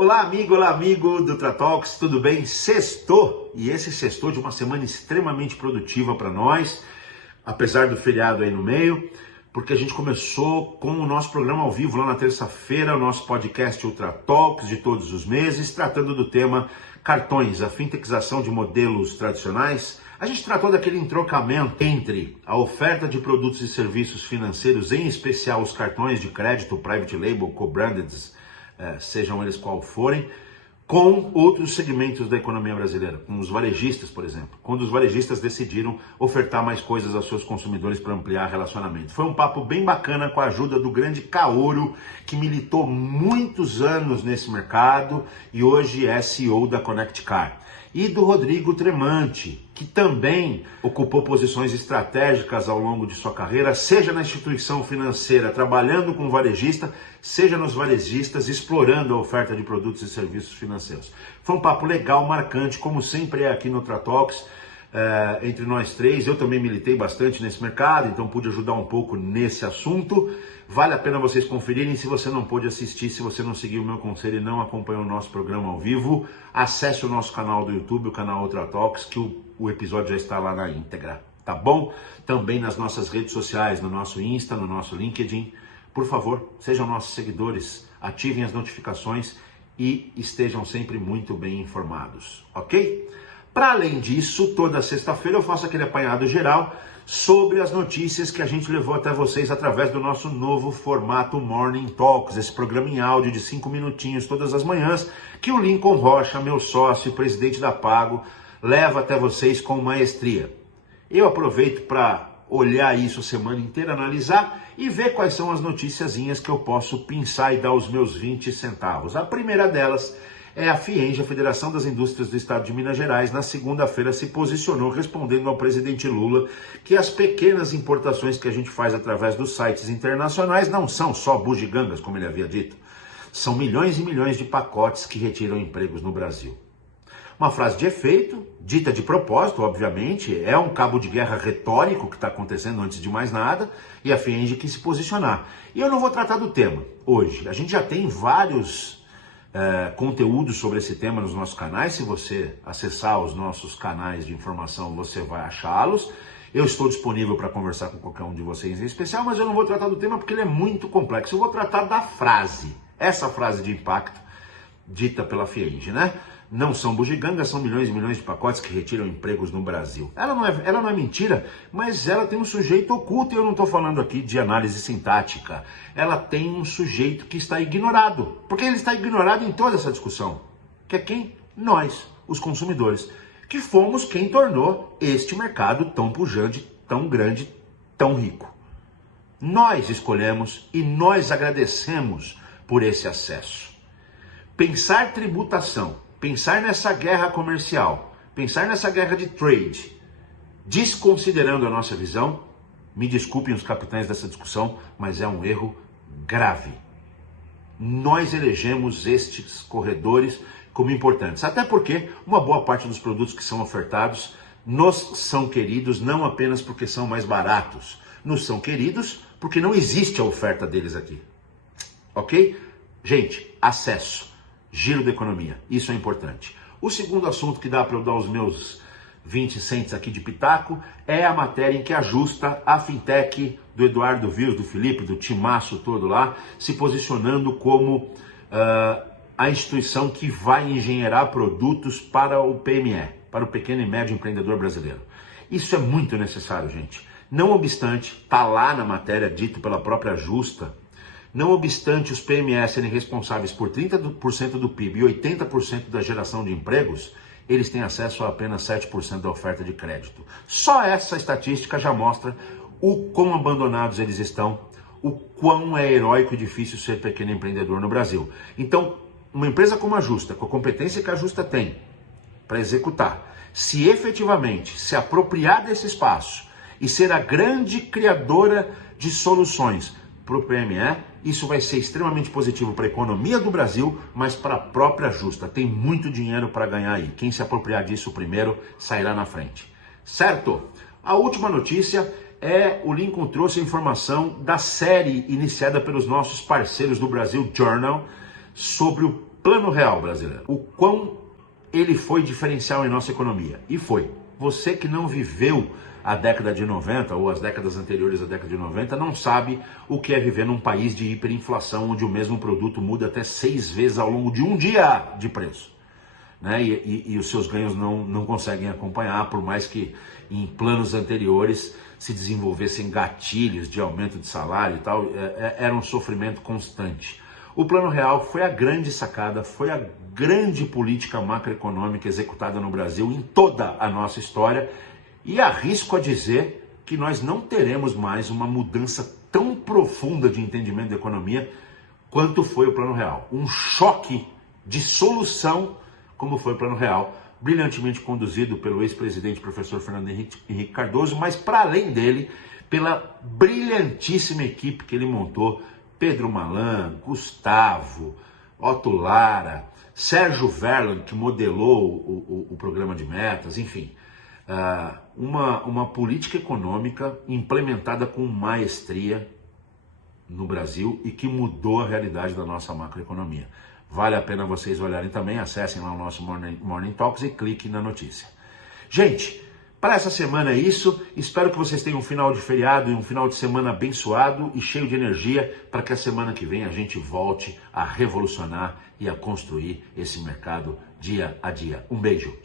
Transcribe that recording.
Olá amigo do Tratalks, tudo bem? Sextou, e esse sextou de uma semana extremamente produtiva para nós, apesar do feriado aí no meio, porque a gente começou com o nosso programa ao vivo lá na terça-feira, o nosso podcast Ultra Talks de todos os meses, tratando do tema cartões, a fintechização de modelos tradicionais. A gente tratou daquele entrocamento entre a oferta de produtos e serviços financeiros, em especial os cartões de crédito, private label, co-branded, sejam eles qual forem, com outros segmentos da economia brasileira, com os varejistas, por exemplo, quando os varejistas decidiram ofertar mais coisas aos seus consumidores para ampliar relacionamento. Foi um papo bem bacana com a ajuda do grande Kaoru, que militou muitos anos nesse mercado e hoje é CEO da Connect Car. E do Rodrigo Tremanti, que também ocupou posições estratégicas ao longo de sua carreira, seja na instituição financeira, trabalhando com varejista, seja nos varejistas, explorando a oferta de produtos e serviços financeiros. Foi um papo legal, marcante, como sempre é aqui no Tratalks, entre nós três. Eu também militei bastante nesse mercado, então pude ajudar um pouco nesse assunto. Vale a pena vocês conferirem. Se você não pôde assistir, se você não seguiu o meu conselho e não acompanhou o nosso programa ao vivo, acesse o nosso canal do YouTube, o canal Ultra Talks, que o episódio já está lá na íntegra, tá bom? Também nas nossas redes sociais, no nosso Insta, no nosso LinkedIn. Por favor, sejam nossos seguidores, ativem as notificações e estejam sempre muito bem informados, ok? Para além disso, toda sexta-feira eu faço aquele apanhado geral sobre as notícias que a gente levou até vocês através do nosso novo formato Morning Talks, esse programa em áudio de 5 minutinhos todas as manhãs, que o Lincoln Rocha, meu sócio e presidente da Pago, leva até vocês com maestria. Eu aproveito para olhar isso a semana inteira, analisar e ver quais são as noticiazinhas que eu posso pensar e dar os meus 20 centavos. A primeira delas é a FIENGE, a Federação das Indústrias do Estado de Minas Gerais, na segunda-feira se posicionou respondendo ao presidente Lula que as pequenas importações que a gente faz através dos sites internacionais não são só bugigangas, como ele havia dito. São milhões e milhões de pacotes que retiram empregos no Brasil. Uma frase de efeito, dita de propósito, obviamente, é um cabo de guerra retórico que está acontecendo antes de mais nada, e a FIENGE quis se posicionar. E eu não vou tratar do tema hoje. A gente já tem vários conteúdos sobre esse tema nos nossos canais. Se você acessar os nossos canais de informação, você vai achá-los. Eu estou disponível para conversar com qualquer um de vocês em especial, mas eu não vou tratar do tema porque ele é muito complexo. Eu vou tratar da frase, essa frase de impacto dita pela FIENGE, né? Não são bugigangas, são milhões e milhões de pacotes que retiram empregos no Brasil. Ela não é mentira, mas ela tem um sujeito oculto, e eu não estou falando aqui de análise sintática. Ela tem um sujeito que está ignorado, porque ele está ignorado em toda essa discussão. Que é quem? Nós, os consumidores, que fomos quem tornou este mercado tão pujante, tão grande, tão rico. Nós escolhemos e nós agradecemos por esse acesso. Pensar tributação, pensar nessa guerra comercial, pensar nessa guerra de trade, desconsiderando a nossa visão, me desculpem os capitães dessa discussão, mas é um erro grave. Nós elegemos estes corredores como importantes, até porque uma boa parte dos produtos que são ofertados nos são queridos não apenas porque são mais baratos, nos são queridos porque não existe a oferta deles aqui. Ok? Gente, acesso. Giro da economia, isso é importante. O segundo assunto que dá para eu dar os meus 20 cents aqui de pitaco é a matéria em que ajusta a fintech do Eduardo Vils, do Felipe, do timaço todo lá, se posicionando como a instituição que vai engenheirar produtos para o PME, para o pequeno e médio empreendedor brasileiro. Isso é muito necessário, gente. Não obstante, está lá na matéria dito pela própria Ajusta, não obstante os PME serem responsáveis por 30% do PIB e 80% da geração de empregos, eles têm acesso a apenas 7% da oferta de crédito. Só essa estatística já mostra o quão abandonados eles estão, o quão é heróico e difícil ser pequeno empreendedor no Brasil. Então, uma empresa como a Justa, com a competência que a Justa tem para executar, se efetivamente se apropriar desse espaço e ser a grande criadora de soluções para o PME, isso vai ser extremamente positivo para a economia do Brasil, mas para a própria Justa. Tem muito dinheiro para ganhar aí. Quem se apropriar disso primeiro sairá na frente. Certo? A última notícia é o Lincoln trouxe a informação da série iniciada pelos nossos parceiros do Brasil Journal sobre o Plano Real brasileiro. O quão ele foi diferencial em nossa economia. E foi. Você que não viveu a década de 90 ou as décadas anteriores à década de 90 não sabe o que é viver num país de hiperinflação, onde o mesmo produto muda até 6 vezes ao longo de um dia de preço. Né? E os seus ganhos não conseguem acompanhar, por mais que em planos anteriores se desenvolvessem gatilhos de aumento de salário e tal, era um sofrimento constante. O Plano Real foi a grande sacada, foi a grande política macroeconômica executada no Brasil em toda a nossa história, e arrisco a dizer que nós não teremos mais uma mudança tão profunda de entendimento da economia quanto foi o Plano Real. Um choque de solução como foi o Plano Real, brilhantemente conduzido pelo ex-presidente professor Fernando Henrique Cardoso, mas para além dele, pela brilhantíssima equipe que ele montou, Pedro Malan, Gustavo, Otto Lara, Sérgio Verland, que modelou o programa de metas, enfim. Uma política econômica implementada com maestria no Brasil e que mudou a realidade da nossa macroeconomia. Vale a pena vocês olharem também, acessem lá o nosso Morning Talks e cliquem na notícia. Gente, para essa semana é isso. Espero que vocês tenham um final de feriado e um final de semana abençoado e cheio de energia para que a semana que vem a gente volte a revolucionar e a construir esse mercado dia a dia. Um beijo.